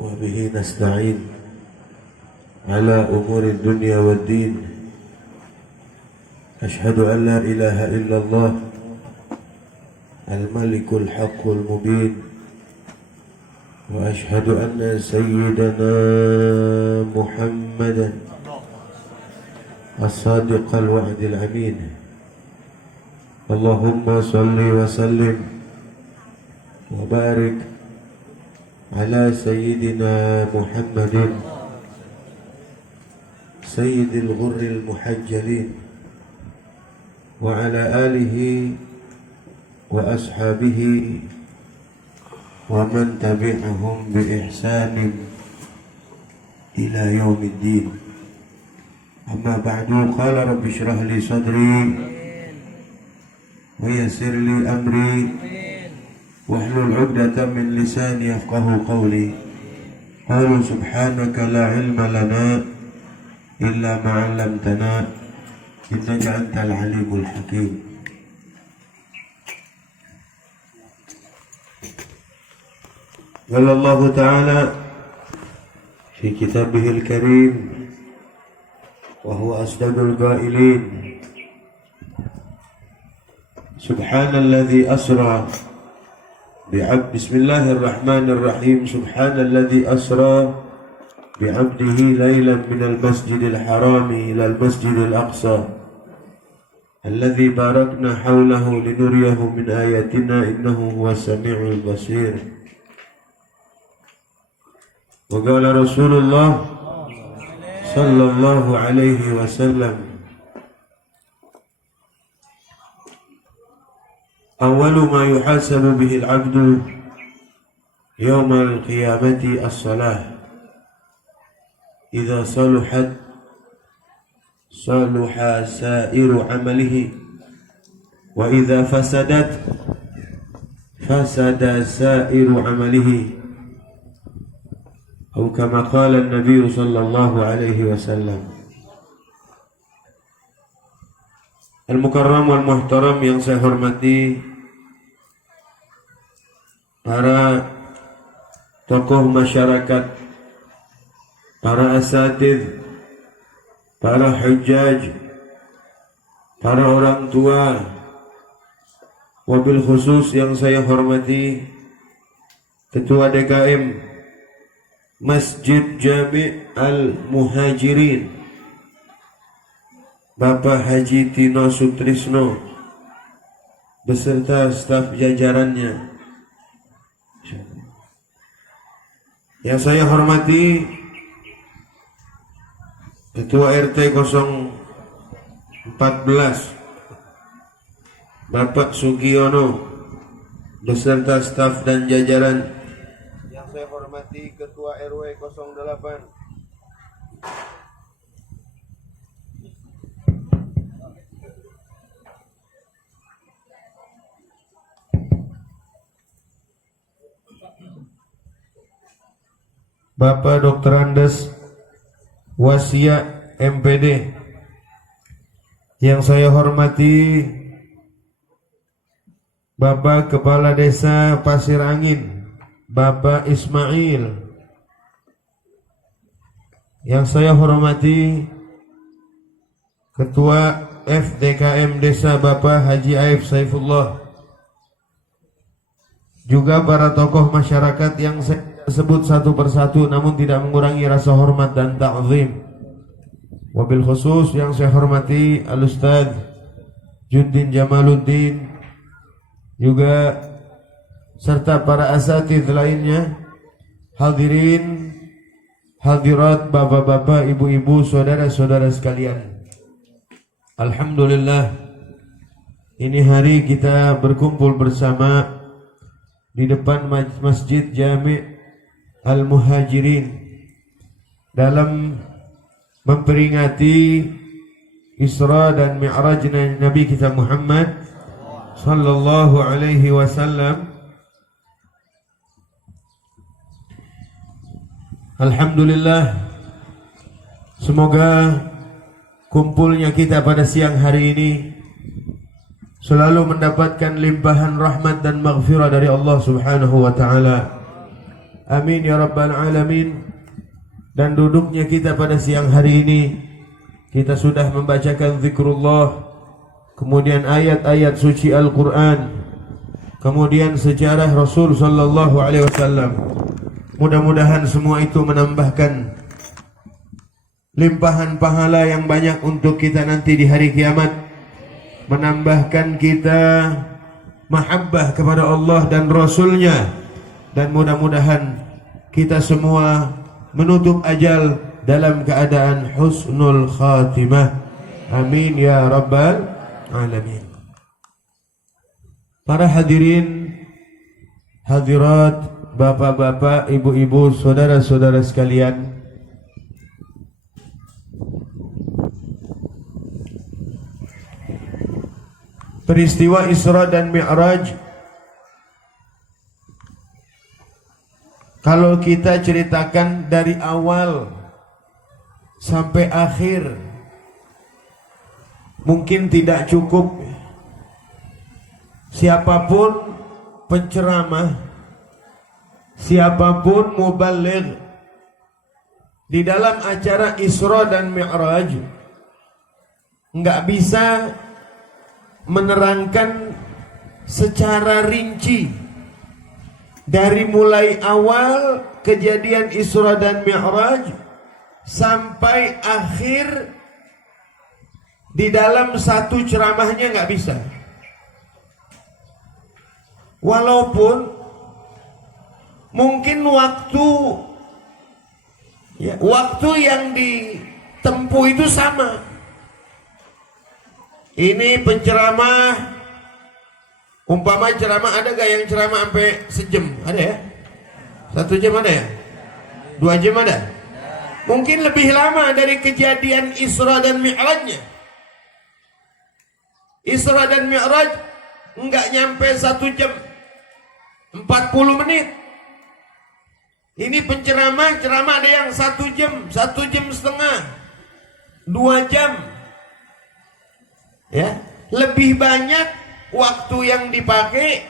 وبه نستعين على أمور الدنيا والدين. أشهد أن لا إله إلا الله الملك الحق المبين، وأشهد أن سيدنا محمدا الصادق الوعد الأمين. اللهم صل وسلم وبارك على سيدنا محمد سيد الغر المحجلين وعلى آله وأصحابه ومن تبعهم بإحسان إلى يوم الدين. أما بعد، قال رب اشرح لي صدري ويسر لي أمري واحلل عقدة من لساني يفقه قولي. قالوا سبحانك لا علم لنا إلا ما علمتنا إنك أنت العليم الحكيم. قال الله تعالى في كتابه الكريم وهو أصدق القائلين: سبحان الذي أسرى بسم الله الرحمن الرحيم. سبحان الذي أسرى بعبده ليلا من المسجد الحرام إلى المسجد الأقصى الذي باركنا حوله لنريه من آياتنا إنه هو السميع البصير. وقال رسول الله صلى الله عليه وسلم: أول ما يحاسب به العبد يوم القيامة الصلاة، إذا صلحت صلح سائر عمله، وإذا فسدت فسد سائر عمله، أو كما قال النبي صلى الله عليه وسلم. Al-Mukarram wal Muhtaram yang saya hormati, para tokoh masyarakat, para asatidz, para hujjaj, para orang tua, wabil khusus yang saya hormati Ketua DKM Masjid Jami' Al-Muhajirin Bapak Haji Tino Sutrisno beserta staf jajarannya. Yang saya hormati Ketua RT 014 Bapak Sugiono beserta staf dan jajaran. Yang saya hormati Ketua RW 08 Bapak Dr. Andes Wasia MPD. Yang saya hormati Bapak Kepala Desa Pasir Angin Bapak Ismail. Yang saya hormati Ketua FDKM Desa Bapak Haji Aif Saifullah. Juga para tokoh masyarakat yang saya sebut satu persatu namun tidak mengurangi rasa hormat dan ta'zim. Wabil khusus yang saya hormati Al-Ustadz Juddin Jamaluddin, juga serta para asatidz lainnya, hadirin hadirat, bapak-bapak, ibu-ibu, saudara-saudara sekalian. Alhamdulillah, ini hari kita berkumpul bersama di depan Masjid Jami' Al-Muhajirin dalam memperingati Isra dan Mi'raj Nabi kita Muhammad sallallahu alaihi wasallam. Alhamdulillah, semoga kumpulnya kita pada siang hari ini selalu mendapatkan limpahan rahmat dan maghfirah dari Allah Subhanahu wa taala. Amin ya rabbal alamin. Dan duduknya kita pada siang hari ini, kita sudah membacakan zikrullah, kemudian ayat-ayat suci Al-Quran, kemudian sejarah Rasul sallallahu alaihi wasallam. Mudah-mudahan semua itu menambahkan limpahan pahala yang banyak untuk kita nanti di hari kiamat, menambahkan kita mahabbah kepada Allah dan Rasulnya, dan mudah-mudahan kita semua menutup ajal dalam keadaan husnul khatimah. Amin ya rabbal alamin. Para hadirin, hadirat, bapak-bapak, ibu-ibu, saudara-saudara sekalian, peristiwa Isra dan Mi'raj, kalau kita ceritakan dari awal sampai akhir, mungkin tidak cukup. Siapapun penceramah, siapapun mubaligh di dalam acara Isra dan Mi'raj nggak bisa menerangkan secara rinci dari mulai awal kejadian Isra dan Mi'raj sampai akhir di dalam satu ceramahnya, nggak bisa. Walaupun mungkin waktu yang ditempuh itu sama. Ini penceramah, umpama ceramah, ada gak yang ceramah sampai sejam? Ada ya? 1 jam ada ya? 2 jam ada? Mungkin lebih lama dari kejadian Isra dan Mi'rajnya. Isra dan Mi'raj enggak nyampe 1 jam, 40 menit. Ini penceramah, ceramah ada yang 1 jam, 1 jam setengah, 2 jam. Ya, lebih banyak waktu yang dipakai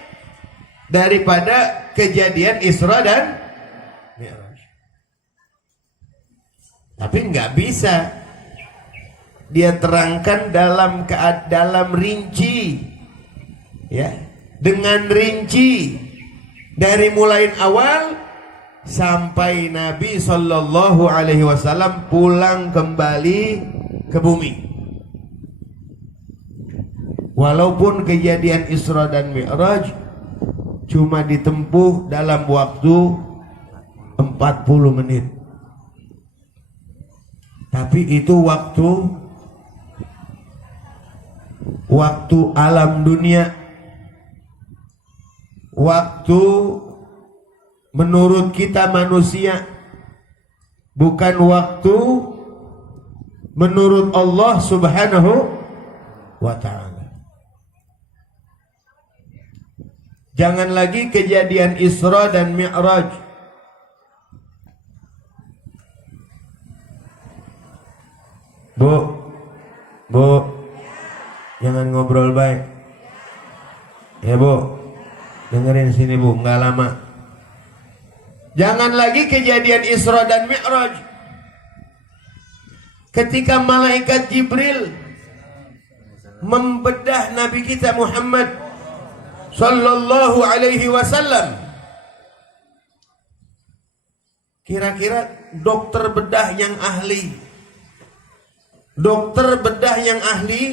daripada kejadian Isra dan Mi'raj. Tapi nggak bisa dia terangkan dalam rinci, ya, dengan rinci dari mulai awal sampai Nabi Sallallahu Alaihi Wasallam pulang kembali ke bumi. Walaupun kejadian Isra dan Mi'raj cuma ditempuh dalam waktu 40 menit. Tapi itu waktu alam dunia, waktu menurut kita manusia, bukan waktu menurut Allah Subhanahu wa ta'ala. Jangan lagi kejadian Isra dan Mi'raj. Bu, jangan ngobrol baik. Ya Bu, dengerin sini Bu, nggak lama. Jangan lagi kejadian Isra dan Mi'raj. Ketika malaikat Jibril membedah Nabi kita Muhammad Sallallahu Alaihi Wasallam, kira-kira dokter bedah yang ahli,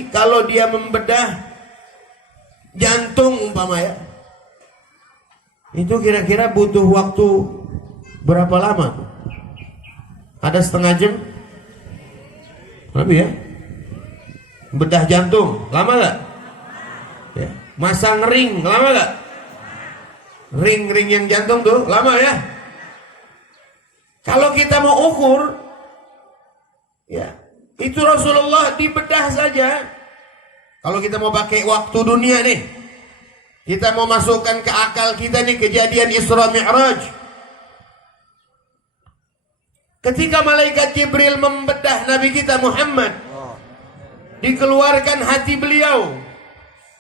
kalau dia membedah jantung umpama ya, itu kira-kira butuh waktu berapa lama? Ada setengah jam? Lebih ya? Bedah jantung, lama gak? Ya. Masang ring, lama gak? Ring-ring yang jantung tuh, lama ya? Kalau kita mau ukur, ya, itu Rasulullah dibedah saja. Kalau kita mau pakai waktu dunia nih, kita mau masukkan ke akal kita nih kejadian Isra Mi'raj. Ketika malaikat Jibril membedah Nabi kita Muhammad, dikeluarkan hati beliau,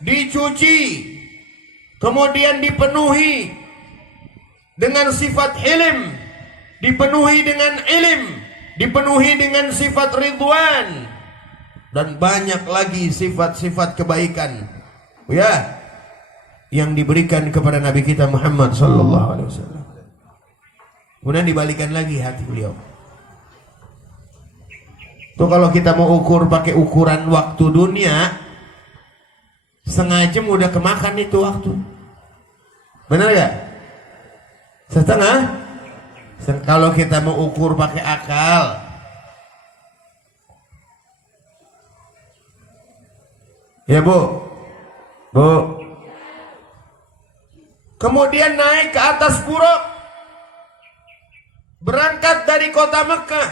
dicuci, kemudian dipenuhi dengan sifat hilim, dipenuhi dengan ilim, dipenuhi dengan sifat ridwan, dan banyak lagi sifat-sifat kebaikan ya yang diberikan kepada Nabi kita Muhammad sallallahu alaihi wasallam. Kemudian dibalikan lagi hati beliau. Tuh kalau kita mau ukur pakai ukuran waktu dunia, setengah jam udah kemakan itu waktu. Benar gak? Setengah? Kalau kita mau ukur pakai akal, ya bu, kemudian naik ke atas buruk, berangkat dari kota Mekah,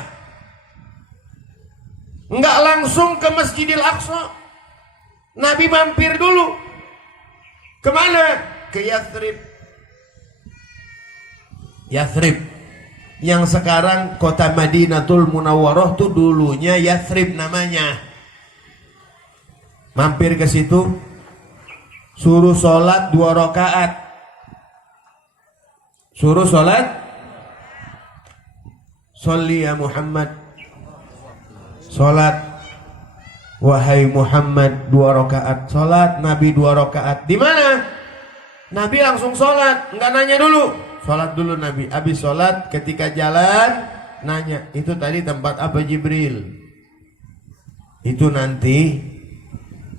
nggak langsung ke Masjidil Aqsa. Nabi mampir dulu. Kemana? Ke Yathrib. Yathrib yang sekarang kota Madinatul Munawwarah tuh dulunya Yathrib namanya. Mampir ke situ, suruh sholat 2 rakaat. Suruh sholat, sholli ya Muhammad, sholat wahai Muhammad 2 rakaat. Sholat Nabi 2 rakaat. Di mana? Nabi langsung sholat, nggak nanya dulu. Sholat dulu Nabi. Habis sholat ketika jalan nanya, itu tadi tempat apa Jibril? Itu nanti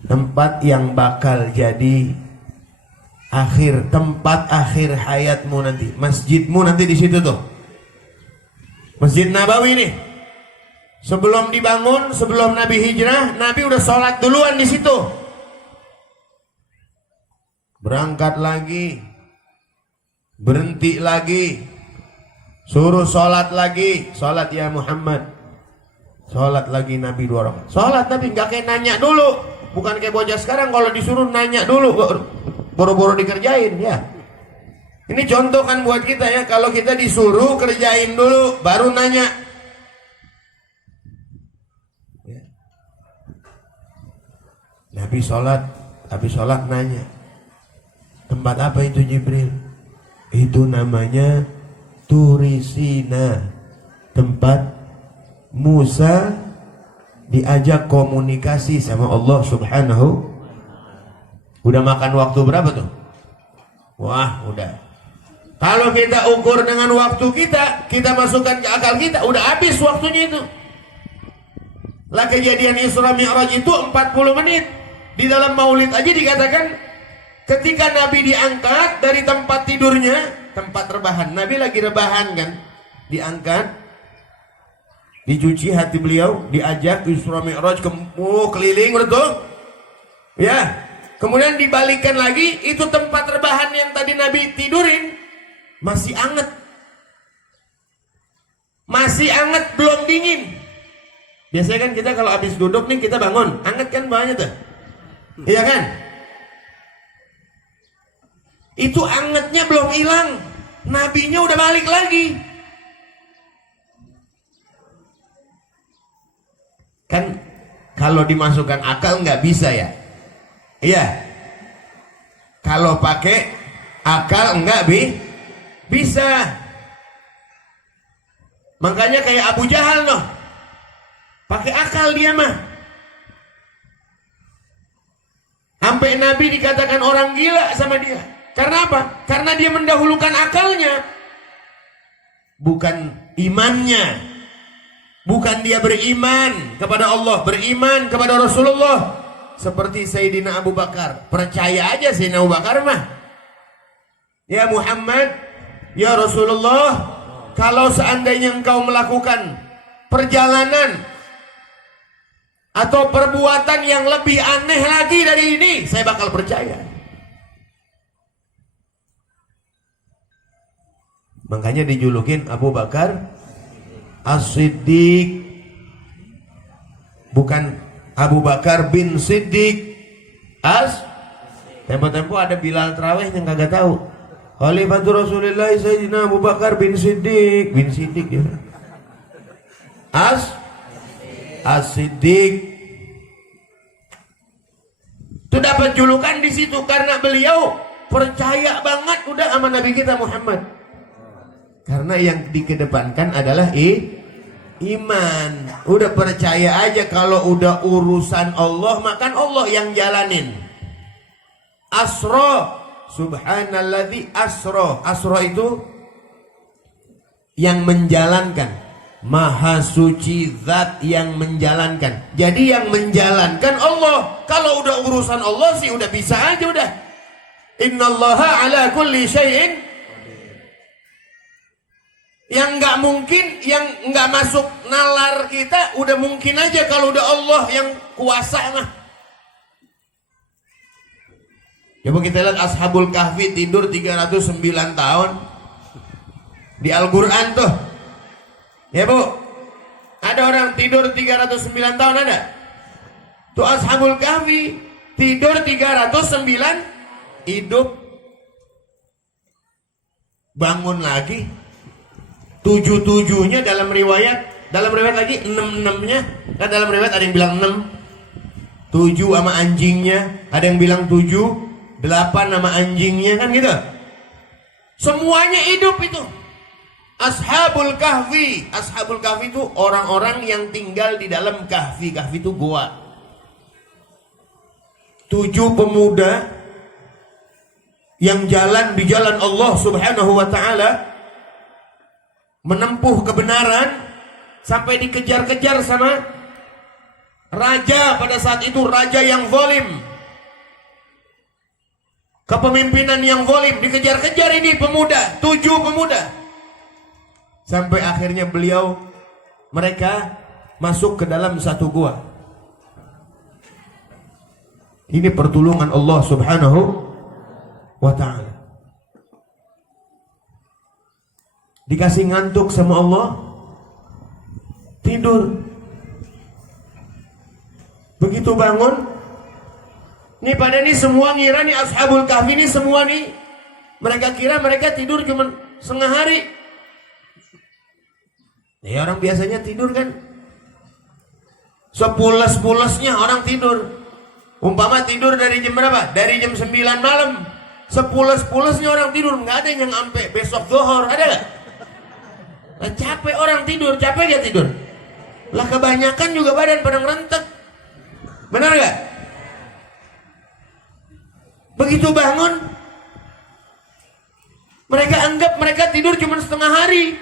tempat yang bakal jadi tempat akhir hayatmu nanti. Masjidmu nanti di situ tuh. Masjid Nabawi nih. Sebelum dibangun, sebelum Nabi hijrah, Nabi udah sholat duluan di situ. Berangkat lagi, berhenti lagi, suruh sholat lagi. Sholat ya Muhammad. Sholat lagi Nabi 2 rakaat. Sholat Nabi nggak kayak nanya dulu. Bukan kayak bocah sekarang kalau disuruh nanya dulu, boro-boro dikerjain ya. Ini contoh kan buat kita ya. Kalau kita disuruh kerjain dulu, baru nanya. Ya. Nabi sholat, habis sholat nanya, tempat apa itu Jibril? Itu namanya Turisina, tempat Musa diajak komunikasi sama Allah Subhanahu. Udah makan waktu berapa tuh? Wah, udah. Kalau kita ukur dengan waktu kita masukkan ke akal kita, udah habis waktunya itu. Lah kejadian Isra Mi'raj itu 40 menit. Di dalam Maulid aja dikatakan ketika Nabi diangkat dari tempat tidurnya, tempat rebahan, Nabi lagi rebahan kan, diangkat, dicuci hati beliau, diajak Isra Mi'raj keliling, betul? Ya, kemudian dibalikan lagi, itu tempat rebahan yang tadi Nabi tidurin masih anget, belum dingin. Biasanya kan kita kalau habis duduk nih kita bangun, anget kan bawahnya tuh, iya kan? Itu angetnya belum hilang, nabinya udah balik lagi. Kan kalau dimasukkan akal nggak bisa ya. Iya. Kalau pakai akal nggak bisa. Makanya kayak Abu Jahal loh. Pakai akal dia mah. Sampai Nabi dikatakan orang gila sama dia. Karena apa? Karena dia mendahulukan akalnya, bukan imannya. Bukan dia beriman kepada Allah, beriman kepada Rasulullah. Seperti Sayyidina Abu Bakar. Percaya aja Sayyidina Abu Bakar mah. Ya Muhammad, ya Rasulullah, kalau seandainya engkau melakukan perjalanan atau perbuatan yang lebih aneh lagi dari ini, saya bakal percaya. Makanya dijulukin Abu Bakar As-Siddiq, bukan Abu Bakar bin Siddiq. Tempo-tempo ada Bilal Tarawih yang kagak tahu. Khalifatul Rasulullah Sayyidina Abu Bakar bin Siddiq dia. As-Siddiq. Itu dapat julukan di situ karena beliau percaya banget udah sama Nabi kita Muhammad. Karena yang dikedepankan adalah iman. Udah percaya aja kalau udah urusan Allah, makan Allah yang jalanin. Asra, subhanalladzi asra. Asra itu yang menjalankan. Maha suci zat yang menjalankan. Jadi yang menjalankan Allah. Kalau udah urusan Allah sih udah bisa aja udah. Innallaha ala kulli syai'in. Yang nggak mungkin, yang nggak masuk nalar kita udah mungkin aja kalau udah Allah yang kuasa mah. Coba kita lihat Ashabul Kahfi tidur 309 tahun di Al-Quran tuh. Ya Bu, ada orang tidur 309 tahun ada? Tuh Ashabul Kahfi tidur 309, hidup, bangun lagi. 7-7-nya dalam riwayat lagi 6-6-nya. Kan dalam riwayat ada yang bilang 6, 7 sama anjingnya, ada yang bilang 7, 8 sama anjingnya, kan gitu. Semuanya hidup itu. Ashabul Kahfi. Ashabul Kahfi itu orang-orang yang tinggal di dalam kahfi. Kahfi itu goa. 7 pemuda yang jalan di jalan Allah Subhanahu wa ta'ala, menempuh kebenaran sampai dikejar-kejar sama raja pada saat itu, raja yang zalim, kepemimpinan yang zalim, dikejar-kejar ini pemuda, 7 pemuda. Sampai akhirnya mereka masuk ke dalam satu gua. Ini pertolongan Allah Subhanahu wa ta'ala. Dikasih ngantuk sama Allah, tidur. Begitu bangun, nih pada nih semua ngira nih Ashabul Kahfi nih semua nih, mereka kira mereka tidur cuma setengah hari. Ya orang biasanya tidur kan sepules-pulesnya orang tidur. Umpama tidur dari jam berapa? Dari jam 9 malam. Sepules-pulesnya orang tidur. Nggak ada yang sampai besok zuhur, ada gak? Nah, capek orang tidur, capek gak tidur? Lah kebanyakan juga badan pada ngerentek. Benar gak? Begitu bangun, mereka anggap mereka tidur cuma setengah hari.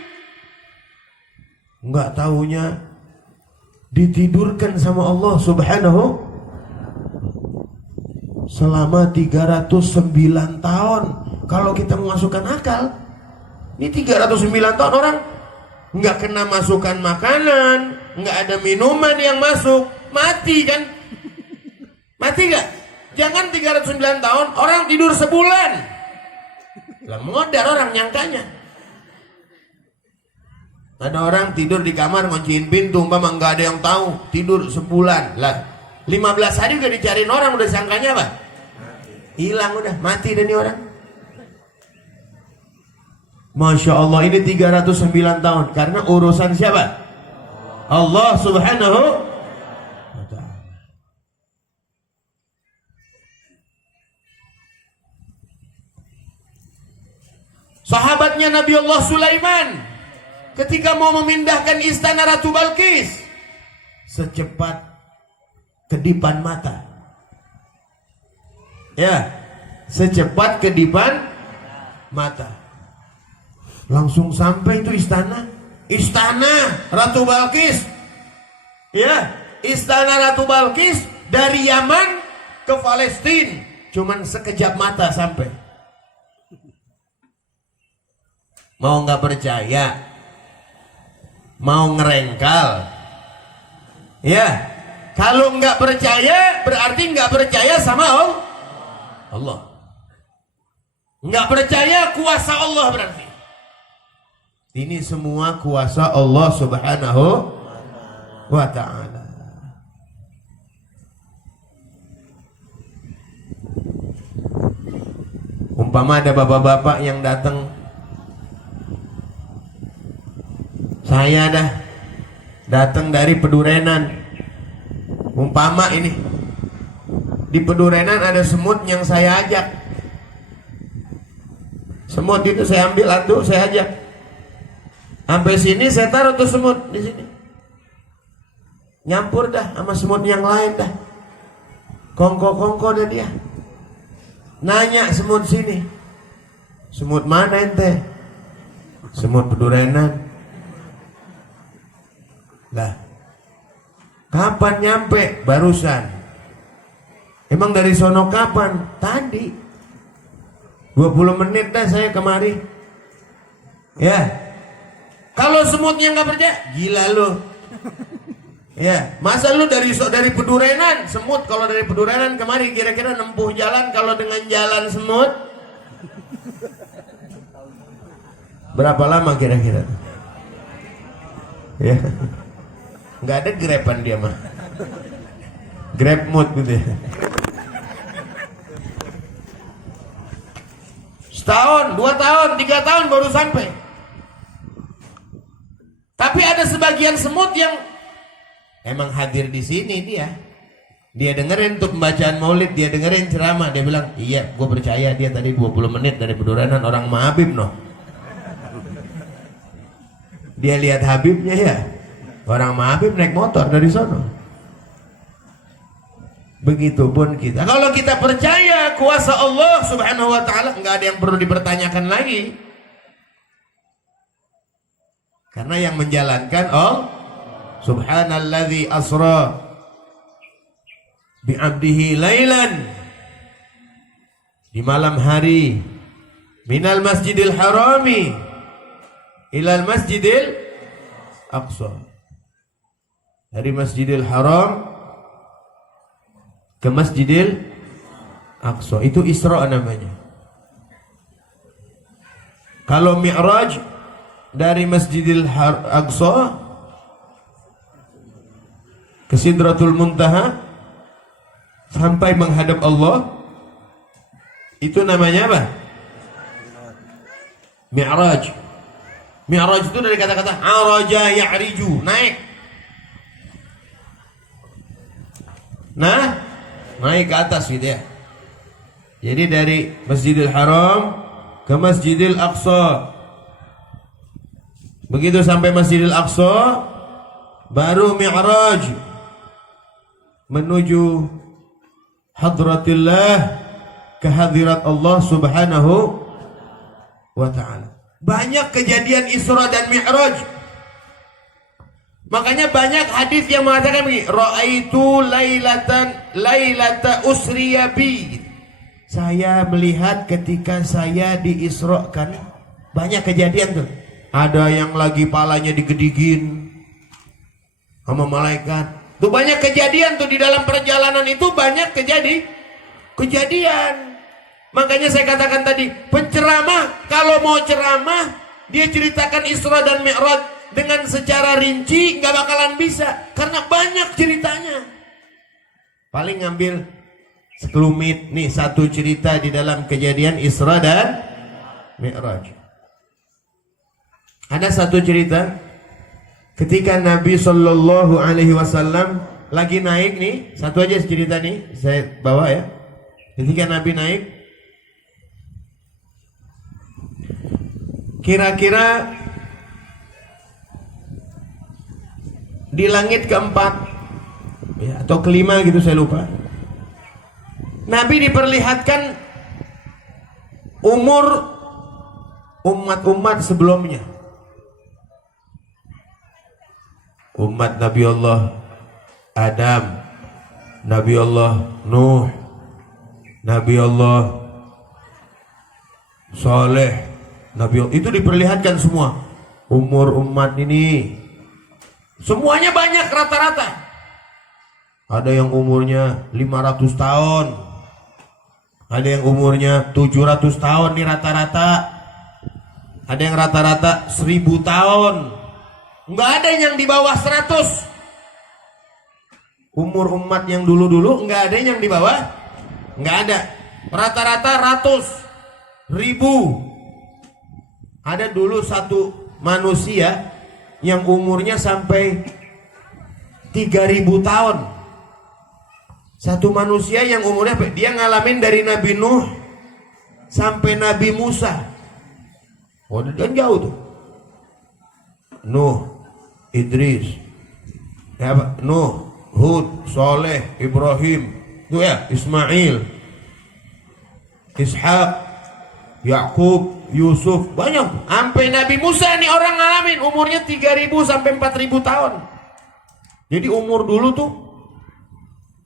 Enggak tahunya ditidurkan sama Allah Subhanahu selama 309 tahun. Kalau kita memasukkan akal, ini 309 tahun orang enggak kena masukan makanan, enggak ada minuman yang masuk, mati kan? Mati enggak? Jangan 309 tahun orang tidur sebulan. Lah modar orang nyangkanya. Ada orang tidur di kamar ngunciin pintu, umpama nggak ada yang tahu, tidur sebulan. Lah 15 hari udah dicariin orang, udah sangkanya apa? Hilang udah, mati dan ini orang. Masya Allah, ini 309 tahun karena urusan siapa? Allah Subhanahu wa ta'ala. Sahabatnya Nabi Allah Sulaiman ketika mau memindahkan istana Ratu Balqis, secepat kedipan mata. Ya, secepat kedipan mata. Langsung sampai itu istana Ratu Balqis. Ya, istana Ratu Balqis dari Yaman ke Palestina cuman sekejap mata sampai. Mau nggak percaya? Mau ngerengkal? Ya, kalau nggak percaya berarti nggak percaya sama Allah. Nggak percaya kuasa Allah berarti. Ini semua kuasa Allah Subhanahu wa ta'ala. Umpama ada bapak-bapak yang datang, saya datang dari Pedurenan. Umpama ini di Pedurenan ada semut yang saya ajak. Semut itu saya ambil atuh, saya ajak. Sampai sini saya taruh tuh semut di sini. Nyampur dah sama semut yang lain dah. Kongko-kongko dah dia. Nanya semut sini. Semut mana ente? Semut pedurenan. Lah, kapan nyampe? Barusan. Emang dari sono kapan? Tadi. 20 menit dah saya kemari. Ya. Kalau semutnya nggak percaya, gila lu. Ya, masa lu dari pedurenan semut, kalau dari pedurenan kemari kira-kira nempuh jalan kalau dengan jalan semut berapa lama kira-kira? Ya. Nggak ada grepan dia mah. Grab mood gitu ya. Setahun, 2 tahun, 3 tahun baru sampai. Tapi ada sebagian semut yang emang hadir di sini dia. Dia dengerin tuh pembacaan maulid, dia dengerin ceramah, dia bilang, iya, gue percaya dia tadi 20 menit dari pedurenan orang sama Habib noh. Dia lihat Habibnya ya. Orang sama Habib naik motor dari sono. Begitupun kita. Kalau kita percaya kuasa Allah Subhanahu wa taala, enggak ada yang perlu dipertanyakan lagi. Karena yang menjalankan Subhanalladzi asra bi'abdihi lailan, di malam hari, minal masjidil harami ilal masjidil aqsa, dari masjidil haram ke masjidil aqsa. Itu Isra namanya. Kalau Mi'raj dari masjidil aqsa ke Sidratul Muntaha sampai menghadap Allah, itu namanya apa? Mi'raj. Mi'raj itu dari kata-kata araja ya'riju, naik. Nah, naik ke atas gitu ya. Jadi dari Masjidil Haram ke Masjidil Aqsa. Begitu sampai Masjidil Aqsa, baru Mi'raj menuju hadratillah, kehadirat Allah Subhanahu wa ta'ala. Banyak kejadian Isra dan Mi'raj. Makanya banyak hadis yang mengatakan begini, ra'aitu lailata usriya bi. Saya melihat ketika saya diisrokan. Banyak kejadian tuh. Ada yang lagi palanya digedigin sama malaikat. Tuh banyak kejadian tuh di dalam perjalanan itu, banyak kejadian. Makanya saya katakan tadi, penceramah kalau mau ceramah, dia ceritakan Isra dan Mi'raj dengan secara rinci nggak bakalan bisa, karena banyak ceritanya. Paling ngambil sekelumit nih, satu cerita di dalam kejadian Isra dan Mi'raj. Ada satu cerita ketika Nabi Shallallahu Alaihi Wasallam lagi naik nih, satu aja cerita nih saya bawa ya. Ketika Nabi naik, kira-kira di langit keempat ya, atau kelima gitu saya lupa, Nabi diperlihatkan umur umat-umat sebelumnya. Umat Nabi Allah Adam, Nabi Allah Nuh, Nabi Allah Saleh, Nabi Allah, itu diperlihatkan semua. Umur umat ini semuanya banyak rata-rata. Ada yang umurnya 500 tahun, ada yang umurnya 700 tahun nih rata-rata. Ada yang rata-rata 1000 tahun. Nggak ada yang di bawah 100. Umur umat yang dulu-dulu nggak ada yang di bawah, nggak ada. Rata-rata ratus, ribu. Ada dulu satu manusia yang umurnya sampai 3000 tahun. Satu manusia yang umurnya, dia ngalamin dari Nabi Nuh sampai Nabi Musa. Oh, dan jauh tuh. Nuh, Idris, ya apa? Nuh, Hud, Soleh, Ibrahim, itu ya, Ismail, Ishak, Yakub, Yusuf, banyak. Sampai Nabi Musa nih orang ngalamin umurnya 3.000 sampai 4.000 tahun. Jadi umur dulu tuh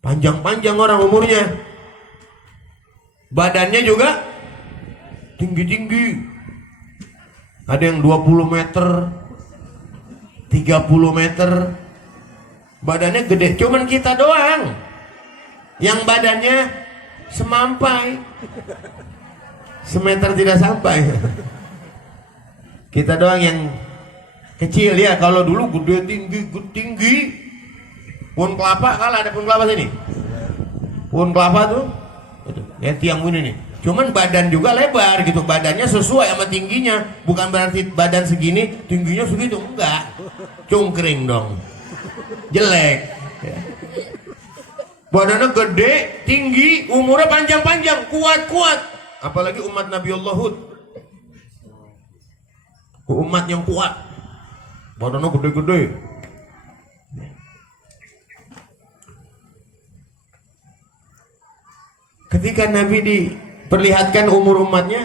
panjang-panjang orang umurnya. Badannya juga tinggi-tinggi. Ada yang 20 meter, 30 meter. Badannya gede, cuman kita doang yang badannya semampai, semeter tidak sampai. Kita doang yang kecil ya. Kalau dulu gede tinggi. Pohon kelapa, kalau ada pohon kelapa sini, pohon kelapa tuh itu, ya tiang ini nih. Cuman badan juga lebar gitu, badannya sesuai sama tingginya. Bukan berarti badan segini, tingginya segitu, enggak. Cungkring dong, jelek ya. Badannya gede, tinggi, umurnya panjang-panjang, kuat-kuat. Apalagi umat Nabi Allah Hud, umat yang kuat, badannya gede-gede. Ketika Nabi diperlihatkan umur umatnya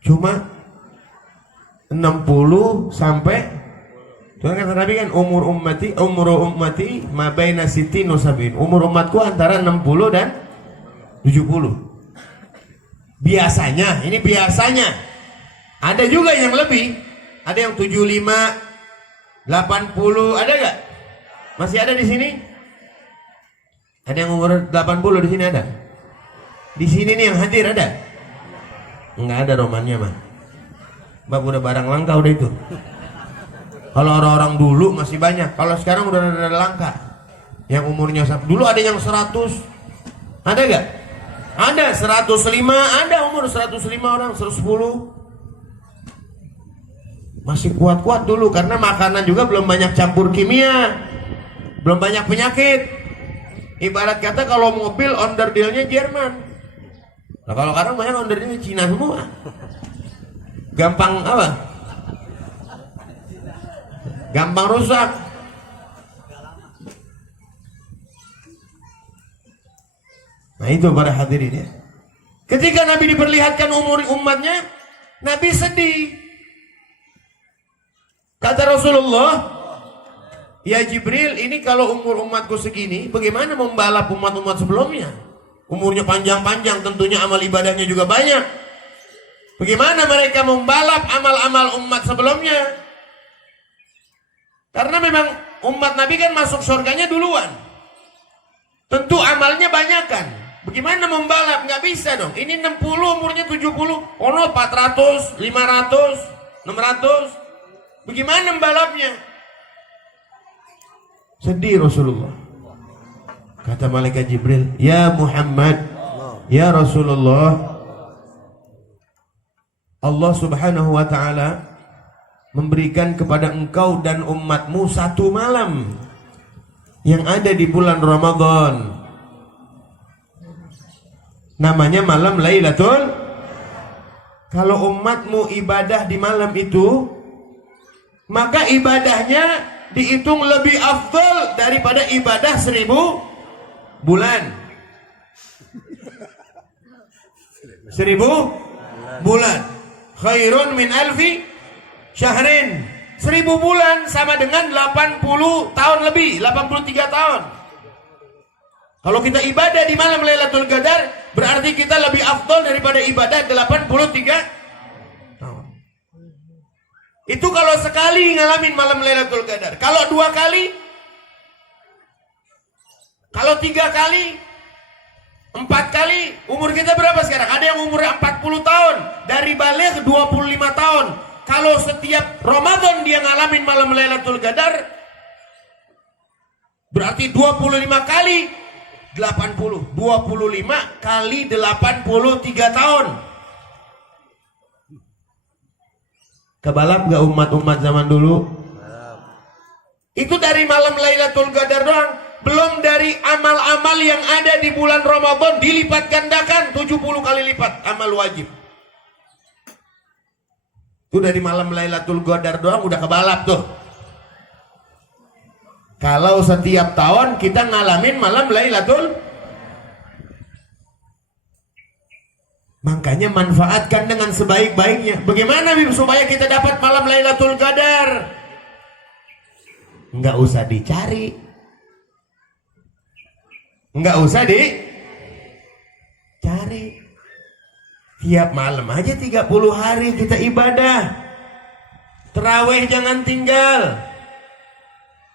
cuma 60 sampai, Tuhan kata Nabi kan, umur ummati ma baina sitin wa sab'in. Umur umatku antara 60 dan 70. Biasanya, ini biasanya. Ada juga yang lebih, ada yang 75, 80, ada gak? Masih ada di sini? Ada yang umur 80 di sini ada? Di sini nih yang hadir ada? Enggak ada romannya mah. Bab udah barang langka udah itu. Kalau orang-orang dulu masih banyak, kalau sekarang udah ada langka. Yang umurnya dulu ada yang 100. Ada gak? Ada 105, ada umur 105 orang, 110. Masih kuat-kuat dulu karena makanan juga belum banyak campur kimia. Belum banyak penyakit. Ibarat kata kalau mobil onderdilnya Jerman. Nah kalau sekarang banyak onderdilnya Cina semua. Gampang apa? Gampang rusak. Nah itu para hadirin ya. Ketika Nabi diperlihatkan umur umatnya, Nabi sedih. Kata Rasulullah, ya Jibril, ini kalau umur umatku segini, bagaimana membalap umat-umat sebelumnya? Umurnya panjang-panjang, tentunya amal ibadahnya juga banyak. Bagaimana mereka membalap amal-amal umat sebelumnya? Karena memang umat Nabi kan masuk surganya duluan. Tentu amalnya banyakan. Bagaimana membalap? Nggak bisa dong. Ini 60, umurnya 70. Oh no, 400, 500, 600. Bagaimana membalapnya? Sedih Rasulullah. Kata malaikat Jibril, ya Muhammad, ya Rasulullah, Allah subhanahu wa ta'ala memberikan kepada engkau dan umatmu satu malam yang ada di bulan Ramadan. Namanya malam Lailatul. Kalau umatmu ibadah di malam itu, maka ibadahnya dihitung lebih afdal daripada ibadah 1000 bulan. 1000 bulan khairun min alfi syahrin. 1000 bulan sama dengan 80 tahun lebih, 83 tahun. Kalau kita ibadah di malam Lailatul Qadar, berarti kita lebih afdal daripada ibadah 83 tahun. Itu kalau sekali ngalamin malam Lailatul Qadar. Kalau 2 kali, kalau 3 kali, 4 kali, umur kita berapa sekarang? Ada yang umurnya 40 tahun, dari balik 25 tahun. Kalau setiap Ramadan dia ngalamin malam Lailatul Qadar, berarti 25 kali 80. 25 kali 83 tahun. Kebalap gak umat-umat zaman dulu? Itu dari malam Lailatul Qadar doang. Belum dari amal-amal yang ada di bulan Ramadan dilipat gandakan 70 kali lipat amal wajib. Udah di malam Lailatul Qadar doang udah kebalap tuh. Kalau setiap tahun kita ngalamin malam Lailatul, makanya manfaatkan dengan sebaik-baiknya. Bagaimana supaya kita dapat malam Lailatul Qadar? Nggak usah dicari, nggak usah dicari. Tiap malam aja 30 hari kita ibadah. Terawih jangan tinggal.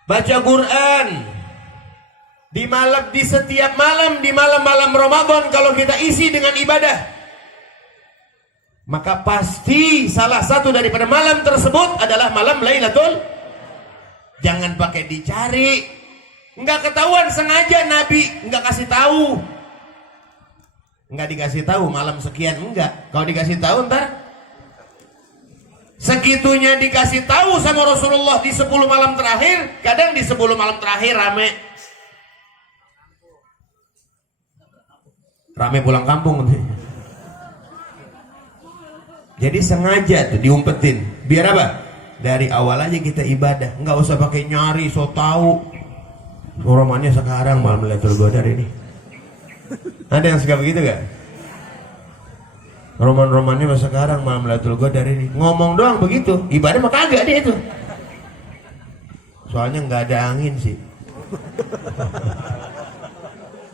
Baca Quran. Di setiap malam, di malam-malam Ramadan kalau kita isi dengan ibadah, maka pasti salah satu daripada malam tersebut adalah malam Lailatul. Jangan pakai dicari. Enggak ketahuan sengaja Nabi enggak kasih tahu. Enggak dikasih tahu malam sekian, enggak. Kalau dikasih tahu ntar segitunya dikasih tahu sama Rasulullah di 10 malam terakhir. Kadang di 10 malam terakhir rame pulang kampung. Jadi sengaja tuh diumpetin. Biar apa? Dari awal aja kita ibadah, enggak usah pakai nyari so tahu. Romannya sekarang malam Lailatul Qadar ini. Ada yang suka begitu gak? Roman-romannya masa sekarang malam Lailatul Qadar ini. Ngomong doang begitu, ibadah mah kagak dia itu. Soalnya nggak ada angin sih.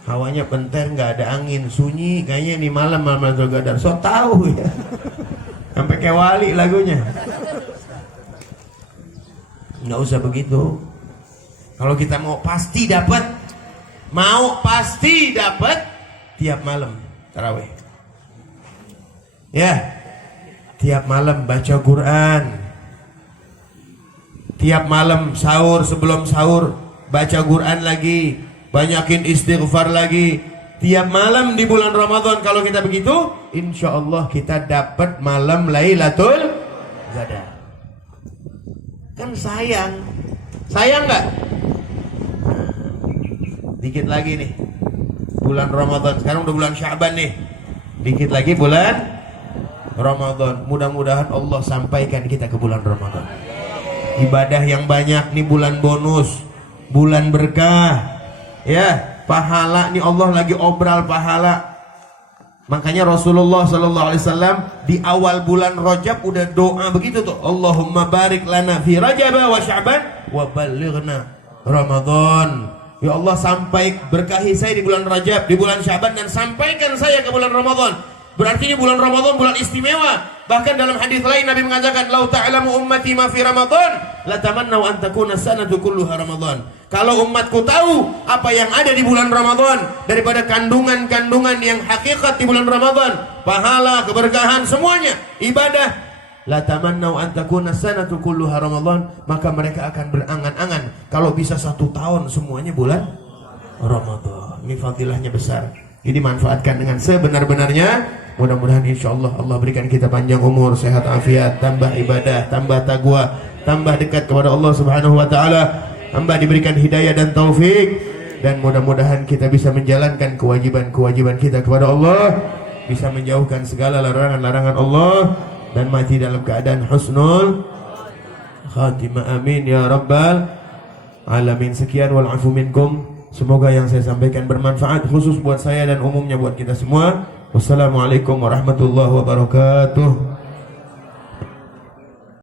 Hawanya penter, nggak ada angin, sunyi kayaknya nih malam Lailatul Qadar. So tahu ya. Sampai kayak wali lagunya. Nggak usah begitu. Kalau kita mau pasti dapat, tiap malam tarawih. Ya, tiap malam baca Quran. Tiap malam sahur, sebelum sahur baca Quran lagi, banyakin istighfar lagi. Tiap malam di bulan Ramadan kalau kita begitu, insya Allah kita dapat malam Lailatul Qadar. Kan sayang nggak? Dikit lagi nih bulan Ramadan, sekarang udah bulan Sya'ban nih, dikit lagi bulan Ramadan. Mudah-mudahan Allah sampaikan kita ke bulan Ramadan. Ibadah yang banyak nih, bulan bonus, bulan berkah, ya pahala nih, Allah lagi obral pahala. Makanya Rasulullah SAW di awal bulan Rajab udah doa begitu tuh, Allahumma barik lana fi Rajab wa Sya'ban wa ballighna Ramadan. Ya Allah, sampai berkahi saya di bulan Rajab, di bulan Sya'ban, dan sampaikan saya ke bulan Ramadan. Berarti ini bulan Ramadan bulan istimewa. Bahkan dalam hadis lain Nabi mengatakan, "Lau ta'lamu ummati ma fi Ramadan, la tamannau an takuna sanatu kulluha Ramadan." Kalau umatku tahu apa yang ada di bulan Ramadan daripada kandungan-kandungan yang hakikat di bulan Ramadan, pahala, keberkahan, semuanya, ibadah, la tamannau an takuna sanatu kulluha Ramadan, maka mereka akan berangan-angan kalau bisa 1 tahun semuanya bulan Ramadan. Ini fadilahnya besar. Jadi manfaatkan dengan sebenar-benarnya. Mudah-mudahan insyaallah Allah berikan kita panjang umur, sehat afiat, tambah ibadah, tambah takwa, tambah dekat kepada Allah Subhanahu wa taala, tambah diberikan hidayah dan taufik, dan mudah-mudahan kita bisa menjalankan kewajiban-kewajiban kita kepada Allah, bisa menjauhkan segala larangan-larangan Allah, dan mati dalam keadaan husnul khatimah. Amin ya rabbal alamin. Sekian, wal afu minkum. Semoga yang saya sampaikan bermanfaat, khusus buat saya dan umumnya buat kita semua. Wassalamualaikum warahmatullahi wabarakatuh.